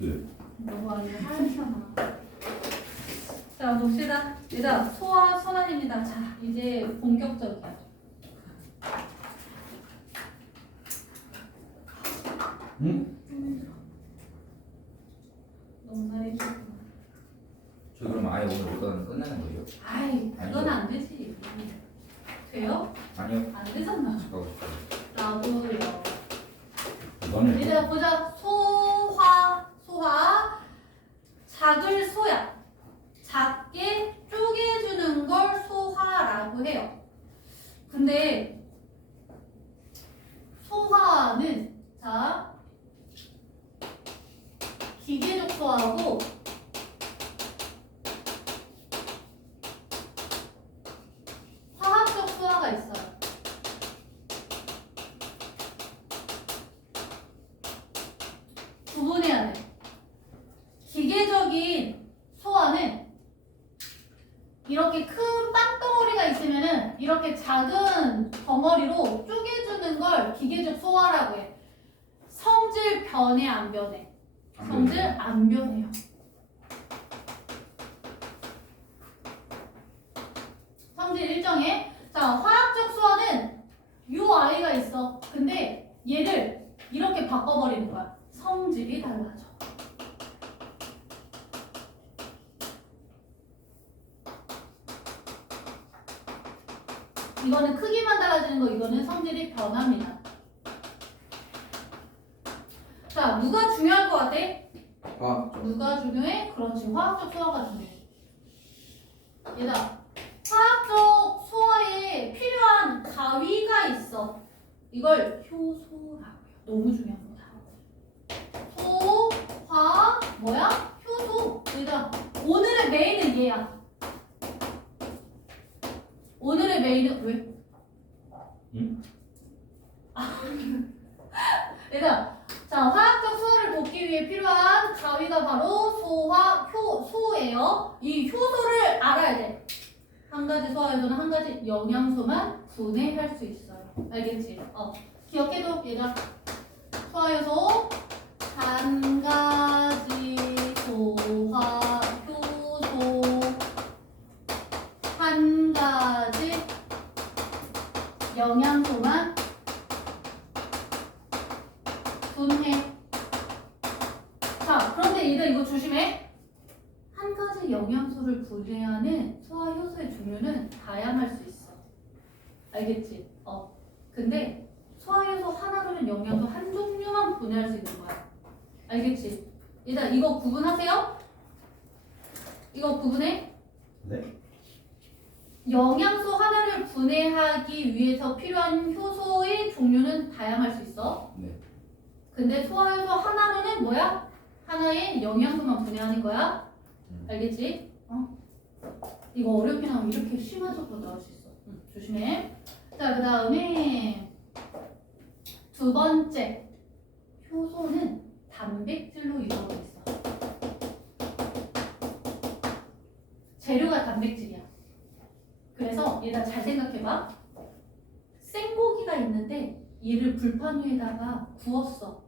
네. 너무 아니고 하얗잖아. 자, 봅시다. 얘들아, 소와 선안입니다. 자, 이제 본격적이야. 응? 너무 잘해줘. 저 그럼 아예 오늘 이건 끝내는 거예요? 아이, 그건 안 되지. 돼요? 아니요. 안 되잖아. 가고 싶어요. 나도요. 이거는 얘들아, 보자. 소화. 작을 소야. 작게 쪼개주는 걸 소화라고 해요. 근데 소화는 자 기계적 소화하고 화학적 소화가 있어요. 구분해야 돼. 기계적인 소화는 이렇게 큰 빵덩어리가 있으면은 이렇게 작은 덩어리로 쪼개주는 걸 기계적 소화라고 해. 성질 변해 안 변해? 성질 안 변해요. 성질 일정해. 자, 화학적 소화는 요 아이가 있어. 근데 얘를 이렇게 바꿔버리는 거야. 성질이 달라져. 이거는 크기만 달라지는 거, 이거는 성질이 변합니다. 자, 누가 중요할 것 같아? 누가 중요해? 그렇지, 화학적 소화가 중요해. 얘들아, 화학적 소화에 필요한 가위가 있어. 이걸 효소라고 해요. 너무 중요한 거다. 소, 화, 뭐야? 효소. 얘들아, 오늘의 메인은 얘야. 오늘의 메인은 왜? 응? 얘들아, 자, 화학적 소화를 돕기 위해 필요한 가위가 바로 소예요. 이 효소를 알아야 돼. 한 가지 소화효소는 한 가지 영양소만 분해할 수 있어요. 알겠지? 기억해도 얘들아, 소화효소 한 가지 소화효소 한 가지 영양소만 분해. 자, 그런데 얘들 이거 조심해. 한 가지 영양소를 분해하는 소화효소의 종류는 다양할 수 있어. 알겠지? 근데 소화효소 하나로는 영양소 한 종류만 분해할 수 있는 거야. 알겠지? 얘들 이거 구분하세요? 이거 구분해? 네. 영양소 하나를 분해하기 위해서 필요한 효소의 종류는 다양할 수 있어. 네. 근데 소화효소 하나로는 뭐야? 하나의 영양소만 분해하는 거야. 알겠지? 이거 어렵게 나오면 이렇게 심화적으로 나올 수 있어. 조심해. 자, 그 다음에 두 번째, 효소는 단백질로 이루어져 있어. 재료가 단백질이야. 그래서 얘들아 잘 생각해봐. 생고기가 있는데 얘를 불판 위에다가 구웠어.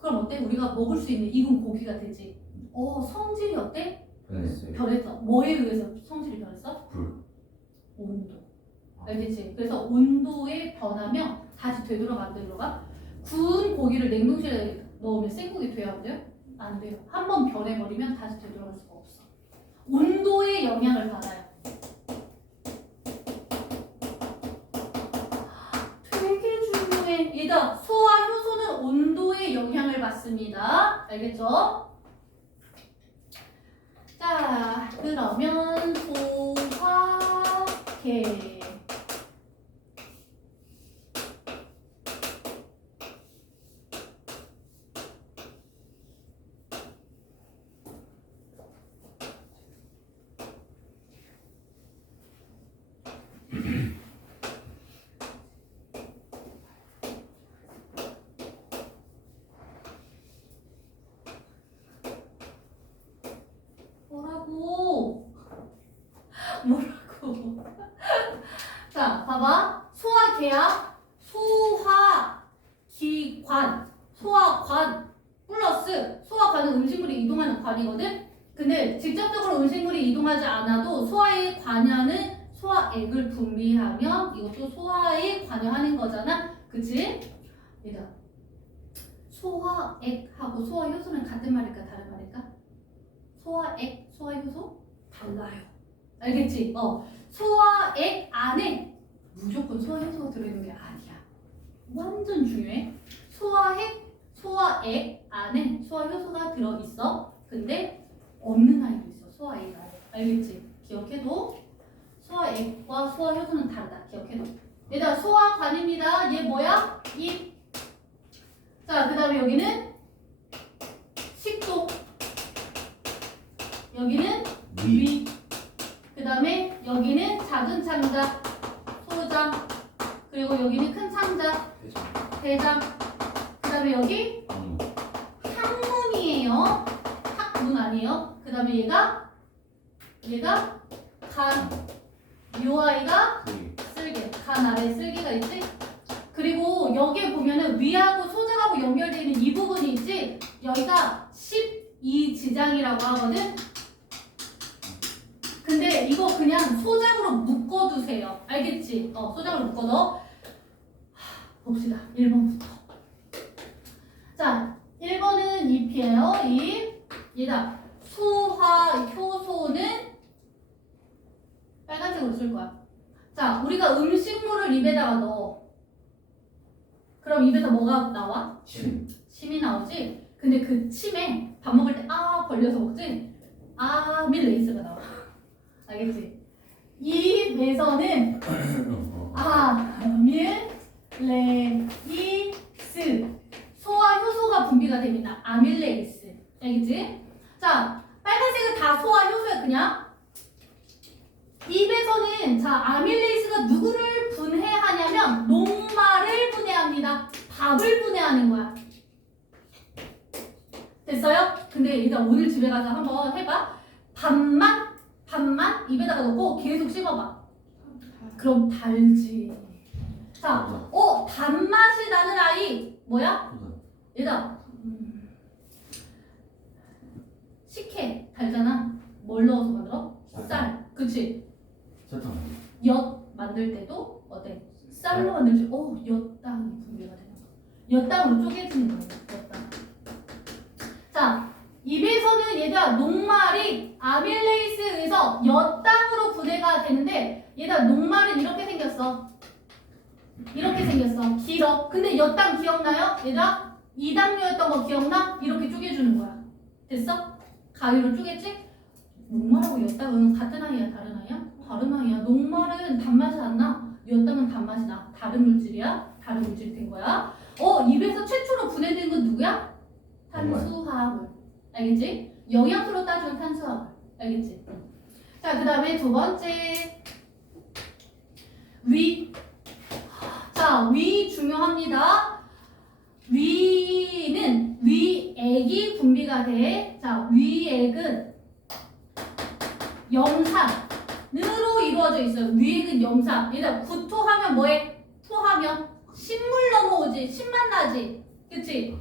그럼 어때? 우리가 먹을 수 있는 익은 고기가 되지. 성질이 어때? 변했어요. 변했어. 뭐에 의해서 성질이 변했어? 불. 온도. 알겠지? 그래서 온도에 변하면 다시 되돌아가 안 되돌아가? 구운 고기를 냉동실에 넣으면 생고기 돼요? 안 돼요? 안 돼요. 한번 변해버리면 다시 되돌아갈 수가 없어. 온도의 영향을 받아요. 되게 중요해. 얘들아, 소화 효소는 온도의 영향을 받습니다. 알겠죠? 자, 그러면 소화계. 뭐라고? 관은 음식물이 이동하는 관이거든. 근데 직접적으로 음식물이 이동하지 않아도 소화에 관여하는 소화액을 분비하면 이것도 소화에 관여하는 거잖아. 그치? 얘들아, 소화액하고 소화효소는 같은 말일까 다른 말일까? 소화액, 소화효소 달라요. 알겠지? 소화액 안에 무조건 소화효소가 들어있는 게 아니야. 완전 중요해. 소화액 안에 소화효소가 들어있어. 근데 없는 아이도 있어. 소화액 안에. 알겠지? 기억해도 소화액과 소화효소는 다르다. 기억해도. 얘들아, 소화관입니다. 얘 뭐야? 입. 자, 그 다음에 여기는 식도. 여기는 위. 그 다음에 여기는 작은 창자, 소장. 그리고 여기는 큰 창자, 대장. 그 다음에 여기 항문이에요. 학문 아니에요. 그 다음에 얘가 간. 요 아이가 쓸개. 간 아래에 쓸개가 있지? 그리고 여기에 보면은 위하고 소장하고 연결되어 있는 이 부분이 있지? 여기가 12지장이라고 하거든? 근데 이거 그냥 소장으로 묶어두세요. 알겠지? 소장으로 묶어둬. 봅시다. 1번부터. 자, 1번은 잎이에요. 잎. 얘다. 소화효소는 빨간색으로 쓸 거야. 자, 우리가 음식물을 입에다가 넣어. 그럼 입에서 뭐가 나와? 침이 나오지? 근데 그 침에 밥 먹을 때 벌려서 먹지? 아밀레이스가 나와. 알겠지? 입에서는 아밀레이스 소화효소가 분비가 됩니다. 아밀레이스. 알겠지? 자, 빨간색은 다 소화효소야 그냥. 입에서는 아밀레이스가 누구를 분해하냐면 녹말을 분해합니다. 밥을 분해하는 거야. 됐어요? 근데 얘들아 오늘 집에 가서 한번 해봐. 밥만 입에다가 넣고 계속 씹어봐. 그럼 달지. 자, 단맛이 나는 아이 뭐야? 얘들아 식혜 달잖아. 뭘 넣어서 만들어? 쌀. 그치? 엿 만들 때도 어때? 쌀로 만들지. 엿당이 분비가 되는 거야. 엿당으로 쪼개지는 거예요. 엿당. 자, 입에서는 얘들아 녹말이 아밀레이스에 의해서 엿당으로 분해가 되는데 얘들아 녹말은 이렇게 생겼어. 이렇게 생겼어. 길어. 근데 엿당 기억나요? 얘들아 2당류였던 거 기억나? 이렇게 쪼개주는 거야. 됐어? 가위로 쪼개지? 녹말하고 엿당은 같은 아이야? 다른 아이야? 다른 아이야. 녹말은 단맛이 안 나. 엿당은 단맛이 나. 다른 물질이야? 다른 물질이 된 거야. 입에서 최초로 분해된 건 누구야? 탄수화물. 알겠지? 영양소로 따지면 탄수화물. 알겠지? 자, 그 다음에 두 번째 위. 자, 위 중요합니다. 위는 위액이 분비가 돼. 자, 위액은 염산으로 이루어져 있어요. 위액은 염산. 얘들아 구토하면 뭐해? 토하면 신물 넘어오지. 신맛 나지. 그치?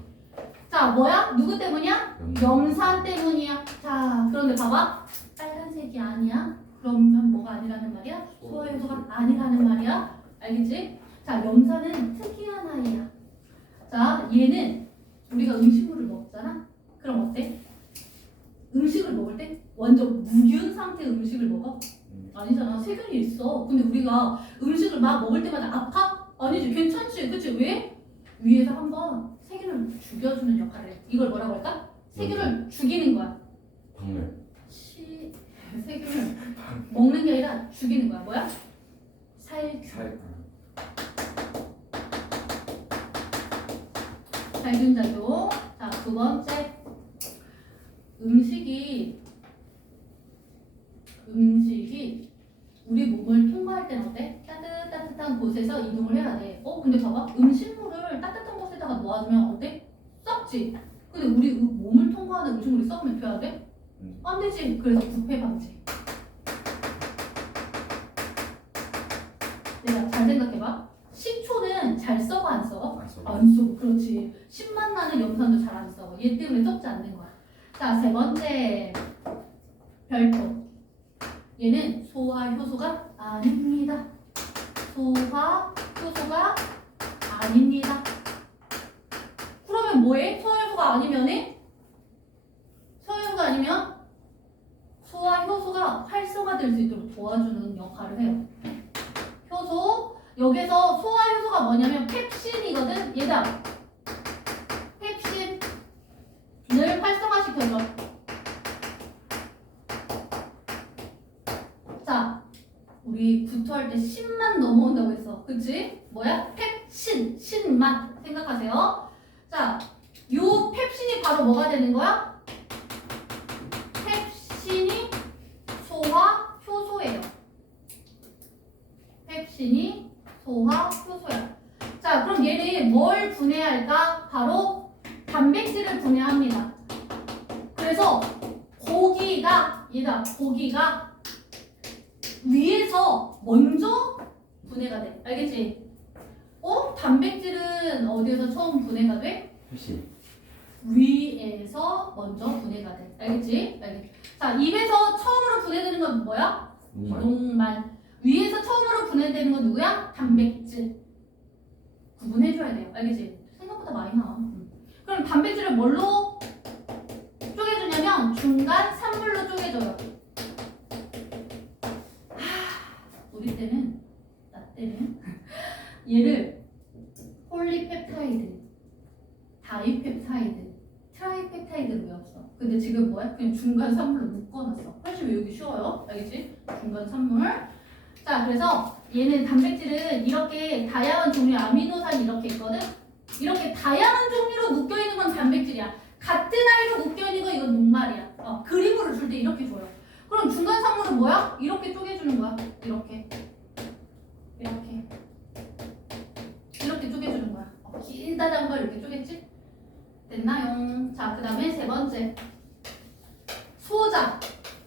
자, 뭐야? 누구 때문이야? 염산 때문이야. 자, 그런데 봐봐. 빨간색이 아니야. 그러면 뭐가 아니라는 말이야? 소화효소가 아니라는 말이야. 알겠지? 자, 염산은 특이한 아이야. 자, 얘는 우리가 음식물을 먹잖아? 그럼 어때? 음식을 먹을 때 완전 무균 상태의 음식을 먹어? 아니잖아. 세균이 있어. 근데 우리가 음식을 막 먹을 때마다 아파? 아니지. 괜찮지. 그치? 왜? 위에서 한번 세균을 죽여주는 역할을 해. 이걸 뭐라고 할까? 세균을 죽이는 거야. 박멸. 세균을 먹는 게 아니라 죽이는 거야. 뭐야? 살균 작용. 자, 두 번째. 음식이 우리 몸을 통과할 때는 어때? 따뜻한 곳에서 이동을 해야 돼. 근데 봐봐. 음식물을 따뜻한 곳에다가 놓아주면 어때? 썩지? 근데 우리 몸을 통과하는 음식물이 썩으면 돼야 돼? 안 되지. 그래서 부패 방지. 내가 잘 생각해봐. 식초는 잘 썩어 안 썩어? 안 썩어. 그렇지. 신맛 나는 염산도 잘 안 썩어. 얘 때문에 썩지 않는 거야. 자, 세 번째 별표. 얘는 소화 효소가 아닙니다. 소화 효소가 아닙니다. 그러면 뭐해? 소화 효소가 아니면은 소화 효소가 아니면 소화 효소가 활성화될 수 있도록 도와주는 역할을 해요. 효소 여기서 소화 효소가 뭐냐면 펩신이거든. 얘다. 펩신을 활성화시켜줘. 자, 우리 구토할 때 신만 넘어온다고 했어. 그치? 뭐야? 펩신, 신만 생각하세요. 자, 요 펩신이 바로 뭐가 되는 거야? 펩신이 소화 효소예요. 펩신이 소화 효소야. 자, 그럼 얘는 뭘 분해할까? 바로 단백질을 분해합니다. 그래서 고기가 위에서 먼저 분해가 돼. 알겠지? 단백질은 어디에서 처음 분해가 돼? 혹시 위에서 먼저 분해가 돼. 알겠지? 알겠지? 자, 입에서 처음으로 분해되는 건 뭐야? 녹말. 위에서 처음으로 분해되는 건 누구야? 단백질. 구분해줘야 돼요. 알겠지? 생각보다 많이 나와. 그럼 단백질을 뭘로 쪼개주냐면 중간 산물로 쪼개줘요. 우리 때는, 나 때는 얘를 폴리펩타이드, 다이펩타이드, 트라이펩타이드로 외웠어. 근데 지금 뭐야? 그냥 중간 산물로 묶어놨어. 훨씬 외우기 쉬워요. 알겠지? 중간 산물. 자, 그래서 얘는 단백질은 이렇게 다양한 종류의 아미노산이 이렇게 있거든? 이렇게 다양한 종류로 묶여있는 건 단백질이야. 같은 아이로 묶여있는 건 이건 녹말이야. 그림으로 줄 때 이렇게 줘요. 그럼 중간 산물은 뭐야? 이렇게 쪼개주는 거야. 이렇게 쪼개주는 거야. 길다란 걸 이렇게 쪼갰지? 됐나요? 자, 그 다음에 세 번째 소장.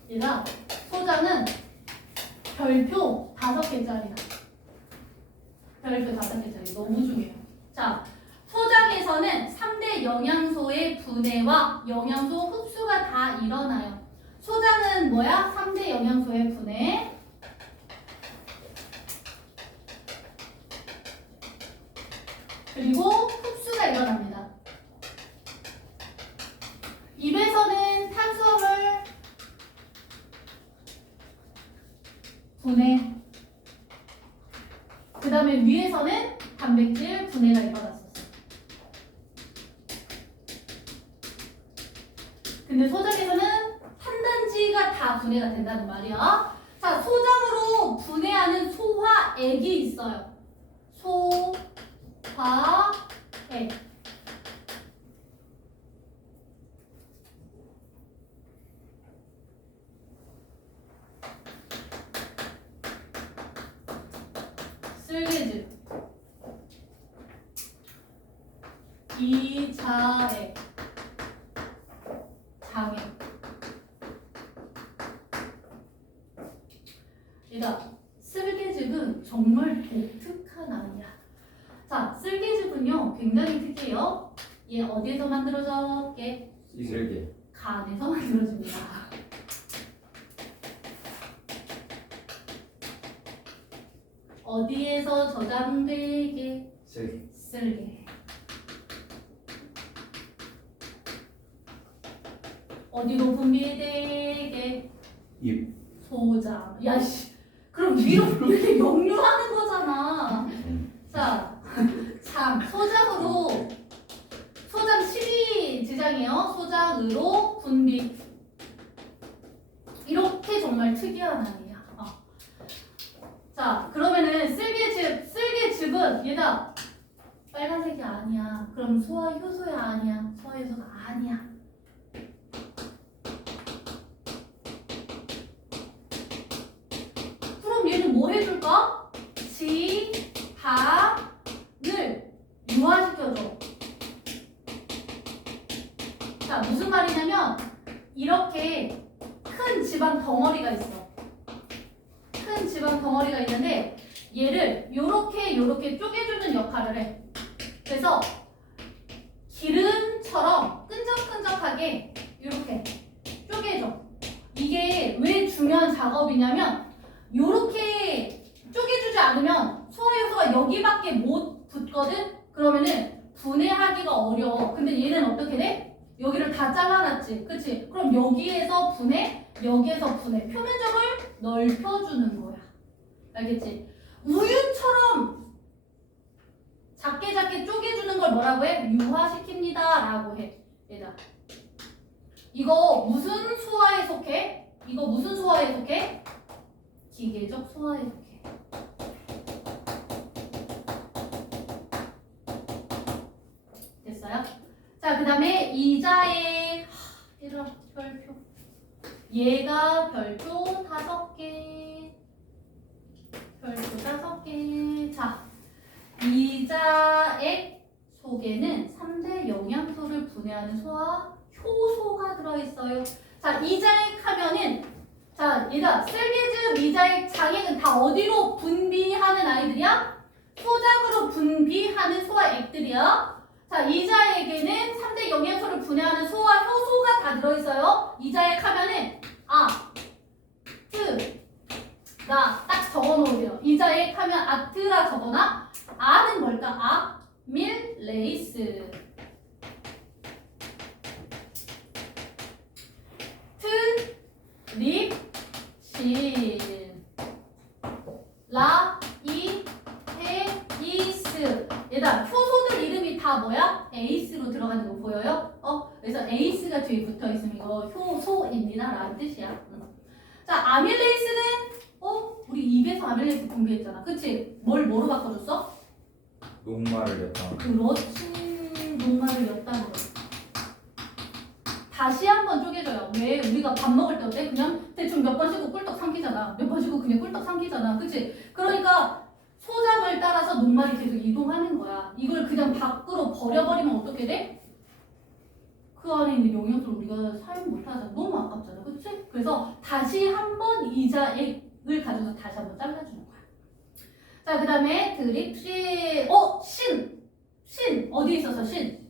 얘가 소장은 별표 5개짜리야. 별표 5개짜리. 너무 중요해요. 자, 소장에서는 3대 영양소의 분해와 영양소 흡수가 다 일어나요. 소장은 뭐야? 3대 영양소의 분해. 그리고 흡수가 일어납니다. 입에서는 탄수화물 분해. 그 다음에 위에서는 단백질 분해가 일어났었어. 근데 소장에서는 한 단지가 다 분해가 된다는 말이야. 자, 소장으로 분해하는 소화액이 있어요. 소화액. 쓸개즙, 이자액, 장액. 얘가 쓸개즙은 정말 독특한 아이야. 자, 쓸개즙은요 굉장히 특이해요. 얘 어디에서 만들어져? 쓸개 간에서 만들어집니다. 어디에서 저장되게? 쓸개. 어디로 분비되게? 입 소장. 야씨. 그럼 위로 이렇게 역류하는 거잖아. 자, 장. 소장으로. 소장 12지장이에요. 소장으로 분비. 이렇게 정말 특이한 아이야. 자, 그러면은 쓸개즙은 얘다. 빨간색이 아니야. 그럼 소화효소야 아니야? 소화효소가 아니야. 그럼 얘는 뭐 해줄까? 지방을 유화시켜줘. 자, 무슨 말이냐면 이렇게 큰 지방 덩어리가 있어. 큰 지방 덩어리가 있는데 얘를 요렇게 쪼개주는 역할을 해. 그래서 기름처럼 끈적끈적하게 이렇게 방법이냐면 요렇게 쪼개주지 않으면 소화효소가 여기밖에 못 붙거든? 그러면은 분해하기가 어려워. 근데 얘는 어떻게 돼? 여기를 다 잘라놨지. 그치? 그럼 여기에서 분해, 여기에서 분해. 표면적을 넓혀주는 거야. 알겠지? 우유처럼 작게 쪼개주는 걸 뭐라고 해? 유화시킵니다 라고 해. 얘들아. 이거 무슨 소화에 속해? 이거 무슨 소화에 속해? 기계적 소화에 속해. 됐어요? 자, 그 다음에 이자의 얘들아 별표. 얘가 별표 5개. 별표 5개. 자, 이자액 속에는 3대 영양소를 분해하는 소화 효소가 들어있어요. 자, 이자액 하면은 자, 얘들아 셀게즈, 미자액, 장액은 다 어디로 분비하는 아이들이야? 소장으로 분비하는 소화액들이야. 자, 이자액에는 3대 영양소를 분해하는 소화 효소가 다 들어있어요. 이자액 하면은 나 딱 적어놓으세요. 이자액 하면 아트라 적어놔. 아는 뭘까? 아밀레이스. 립신. 라이페이스. 얘들아 효소들 이름이 다 뭐야? 에이스로 들어가는 거 보여요? 그래서 에이스가 뒤에 붙어있으면 이거 효소입니다 라는 뜻이야. 자, 아밀레이스는 우리 입에서 아밀레이스 분비했잖아. 그치? 뭐로 바꿔줬어? 녹말을 냈다. 그렇지. 녹말을 였다는 거. 다시 한번 쪼개줘요. 왜? 우리가 밥 먹을 때 어때? 그냥 대충 몇 번 씻고 꿀떡 삼키잖아. 몇 번 씻고 그냥 꿀떡 삼키잖아. 그치? 그러니까 소장을 따라서 녹말이 계속 이동하는 거야. 이걸 그냥 밖으로 버려버리면 어떻게 돼? 그 안에 있는 영양소를 우리가 사용 못하잖아. 너무 아깝잖아. 그치? 그래서 다시 한번 이자액을 가져서 다시 한번 잘라주는 거야. 자, 그 다음에 드립신. 신. 어디에 있어서 신?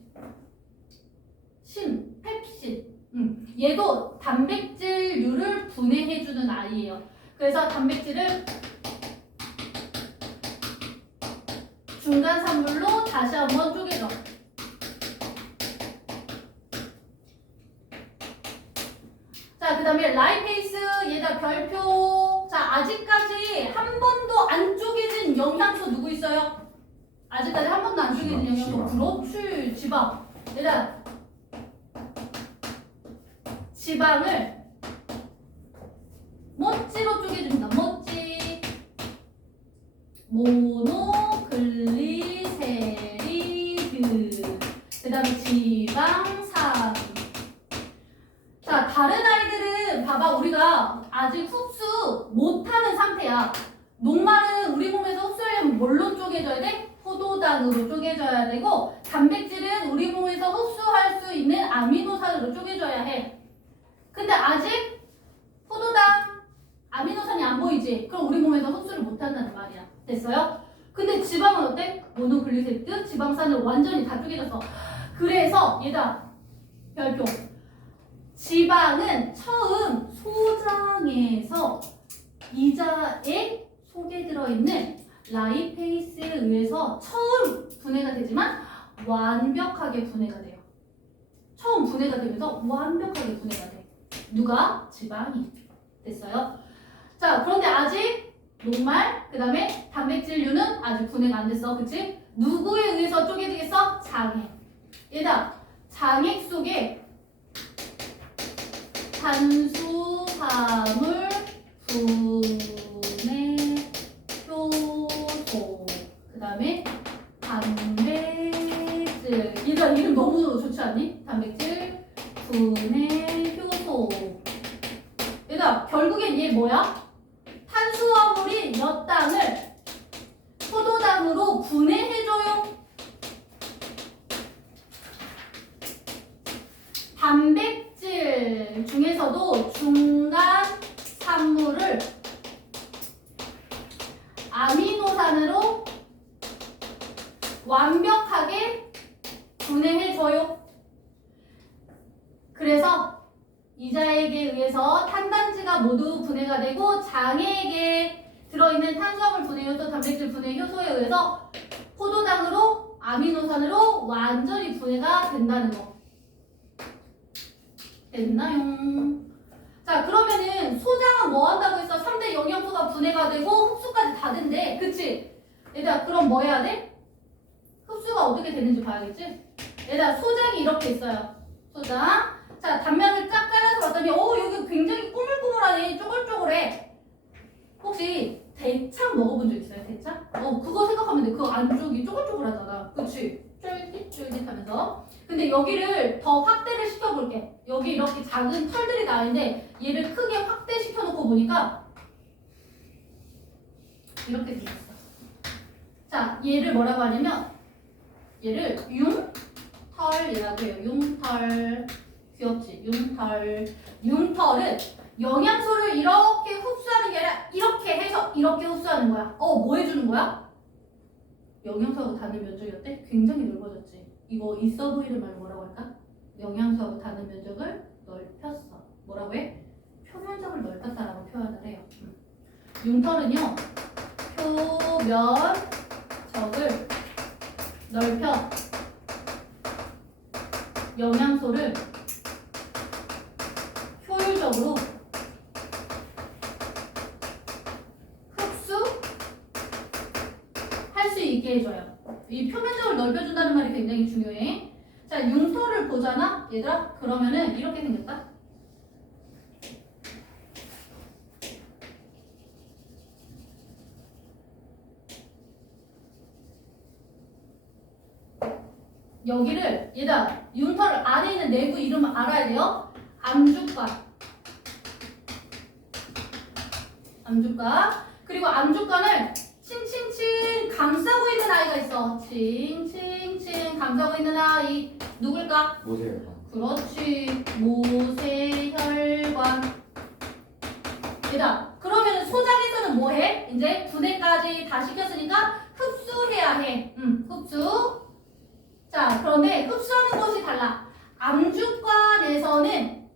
펩신. 얘도 단백질류를 분해해주는 아이예요. 그래서 단백질을 중간 산물로 다시 한번 쪼개줘. 자, 그 다음에 라이페이스. 얘다 별표. 자, 아직까지 한 번도 안 쪼개진 영양소 누구 있어요? 아직까지 한 번도 안 쪼개진 영양소. 그렇지. 지방. 얘들아 지방을 모찌로 쪼개줍니다. 모찌. 모노글리세리드. 그 다음에 지방산. 자, 다른 아이들은 봐봐. 우리가 아직 흡수 못하는 상태야. 녹말은 우리 몸에서 흡수하려면 뭘로 쪼개져야 돼? 포도당으로 쪼개져야 되고, 단백질은 우리 몸에서 흡수할 수 있는 아미노산으로 쪼개져야 해. 근데 아직 포도당, 아미노산이 안 보이지? 그럼 우리 몸에서 흡수를 못한다는 말이야. 됐어요? 근데 지방은 어때? 모노글리세리드, 지방산을 완전히 다 쪼개졌어. 그래서 얘들아 별표. 지방은 처음 소장에서 이자액 속에 들어있는 라이페이스에 의해서 처음 분해가 되지만 완벽하게 분해가 돼요. 처음 분해가 되면서 완벽하게 분해가 돼. 누가? 지방이. 됐어요? 자, 그런데 아직 녹말, 그 다음에 단백질류는 아직 분해가 안 됐어. 그치? 누구에 의해서 쪼개지겠어? 장액. 얘들아, 장액 속에 탄수화물 분해 효소, 그 다음에 단백질. 얘들아 이름 너무 좋지 않니? 단백질 분해 효소. 얘들아 결국엔 얘 뭐야? 탄수화물이 몇 당을 포도당으로 분해해줘요. 단백질 중에서도 중간 산물을 아미노산으로 완벽하게 분해해줘요. 그래서 이자액에 의해서 탄단지가 가지가 모두 분해가 되고 장액에 들어있는 탄수화물 분해 효소, 단백질 분해 효소에 의해서 포도당으로 아미노산으로 완전히 분해가 된다는 거. 됐나요? 자, 그러면은 소장은 뭐 한다고 했어? 3대 영양소가 분해가 되고 흡수까지 다 된대. 그치? 얘들아, 그럼 뭐 해야 돼? 흡수가 어떻게 되는지 봐야겠지? 얘들아, 소장이 이렇게 있어요. 소장. 자, 단면을 쫙 잘라서 봤더니 여기 굉장히 꾸물꾸물하네. 쪼글쪼글해. 혹시 대창 먹어본 적 있어요? 대창? 그거 생각하면 돼. 그 안쪽이 쪼글쪼글하잖아. 그치? 쫄깃쫄깃하면서. 근데 여기를 더 확대를 시켜볼게. 여기 이렇게 작은 털들이 나있는데 얘를 크게 확대시켜놓고 보니까 이렇게 생겼어. 자, 얘를 뭐라고 하냐면 얘를 융털이라고 해요. 융털. 귀엽지? 융털. 융털은 영양소를 이렇게 흡수하는 게 아니라 이렇게 해서 이렇게 흡수하는 거야. 뭐 해주는 거야? 영양소하고 닿는 면적이 굉장히 넓어졌지. 이거 있어 보이는 말 뭐라고 할까? 영양소하고 닿는 면적을 넓혔어. 뭐라고 해? 표면적을 넓혔다라고 표현을 해요. 융털은요, 표면적을 넓혀 영양소를 효율적으로 흡수할 수 있게 해줘요. 이 표면적을 넓혀준다는 말이 굉장히 중요해. 자, 융털을 보잖아, 얘들아. 그러면은 이렇게 생겼다. 여기를 얘들아, 융털 안에 있는 내부 이름을 알아야 돼요. 암주관. 암주관. 그리고 암주관을 칭칭칭 감싸고 있는 아이가 있어. 칭칭칭 감싸고 있는 아이. 누굴까? 모세혈관. 그렇지. 모세혈관. 얘들아, 그러면 소장에서는 뭐 해? 이제 분해까지 다 시켰으니까 흡수해야 해. 흡수. 자, 그런데 흡수하는 것이 달라. 암주관에서는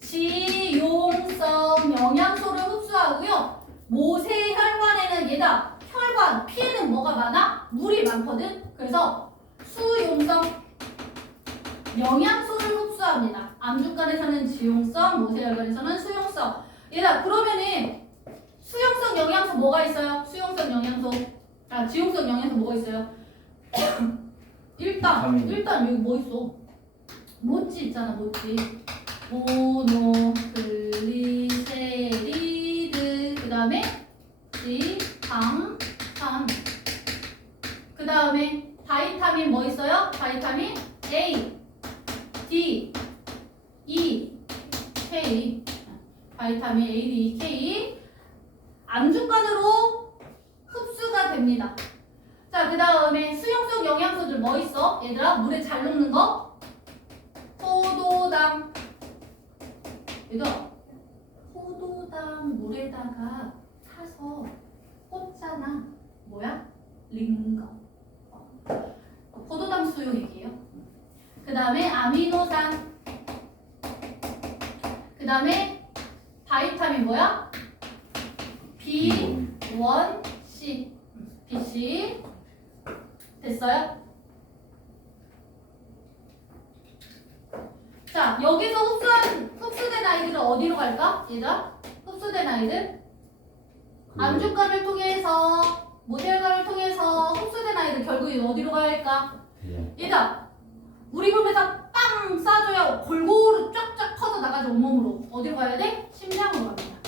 지용성 영양소를 흡수하고요. 모세혈관에는 얘다 혈관, 피에는 뭐가 많아? 물이 많거든. 그래서 수용성 영양소를 흡수합니다. 암주관에서는 지용성, 모세혈관에서는 수용성. 얘다 그러면은 수용성 영양소 뭐가 있어요? 수용성 영양소. 지용성 영양소 뭐가 있어요? 일단 여기 뭐 있어? 모찌 있잖아, 모찌. 모노글리세리드. 그 다음에 지방산. 그 다음에 바이타민 뭐 있어요? 바이타민 A, D, E, K. 바이타민 A, D, E, K. 암주관으로 흡수가 됩니다. 자, 그 다음에 수용성 영양소들 뭐 있어? 얘들아, 물에 잘 녹는 거? 포도당. 얘들아, 포도당 물에다가 타서 꽂잖아. 뭐야? 링거. 포도당 수용 얘기예요. 그 다음에 아미노산. 그 다음에 바이타민 뭐야? B1C. BC. 됐어요? 자, 여기서 흡수된 아이들은 어디로 갈까? 얘들아, 흡수된 아이들 암주관을 통해서 모세혈관을 통해서 흡수된 아이들 결국에 어디로 가야 할까? 얘들아, 우리 몸에서 빵 쏴줘야 골고루 쫙쫙 퍼져 나가죠. 온몸으로. 어디로 가야 돼? 심장으로 갑니다.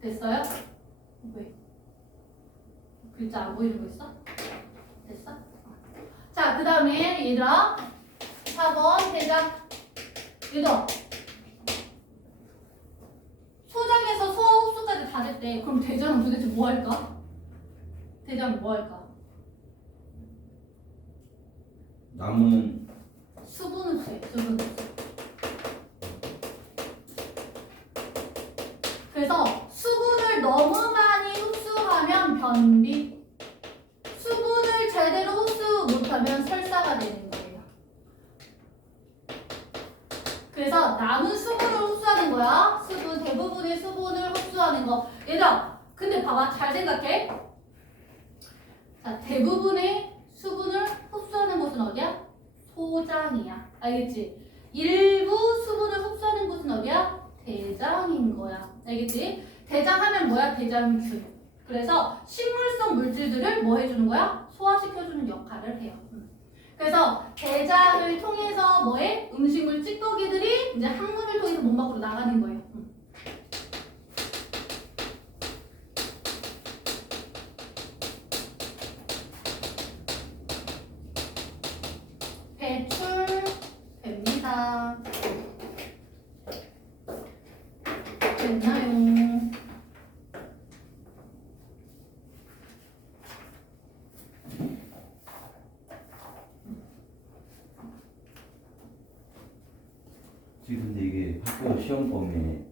됐어요? 왜? 글자 안 보이는 거 있어? 됐어? 자, 그 다음에 얘들아 4번 대장. 얘들아, 소장에서 소흡수까지 다 됐대. 그럼 대장은 도대체 뭐 할까? 대장은 뭐 할까? 남은 수분 흡수해. 수분 흡수. 그래서 수분을 너무 많이 흡수하면 변비, 수분을 제대로 흡수 못하면 설사가 되는 거예요. 그래서 남은 수분을 흡수하는 거야. 수분, 대부분의 수분을 흡수하는 거. 얘들아, 근데 봐봐. 잘 생각해. 자, 대부분의 수분을 흡수하는 곳은 어디야? 소장이야. 알겠지? 일부 수분을 흡수하는 곳은 어디야? 대장인 거야. 알겠지? 대장 하면 뭐야? 대장균. 그래서 식물성 물질들을 뭐 해주는 거야? 소화시켜주는 역할을 해요. 그래서 대장을 통해서 뭐해? 음식물 찌꺼기들이 이제 항문을 통해서 몸 밖으로 나가는 거예요. 배출됩니다. 됐나요? 지금 근데 이게 학교 시험 범위에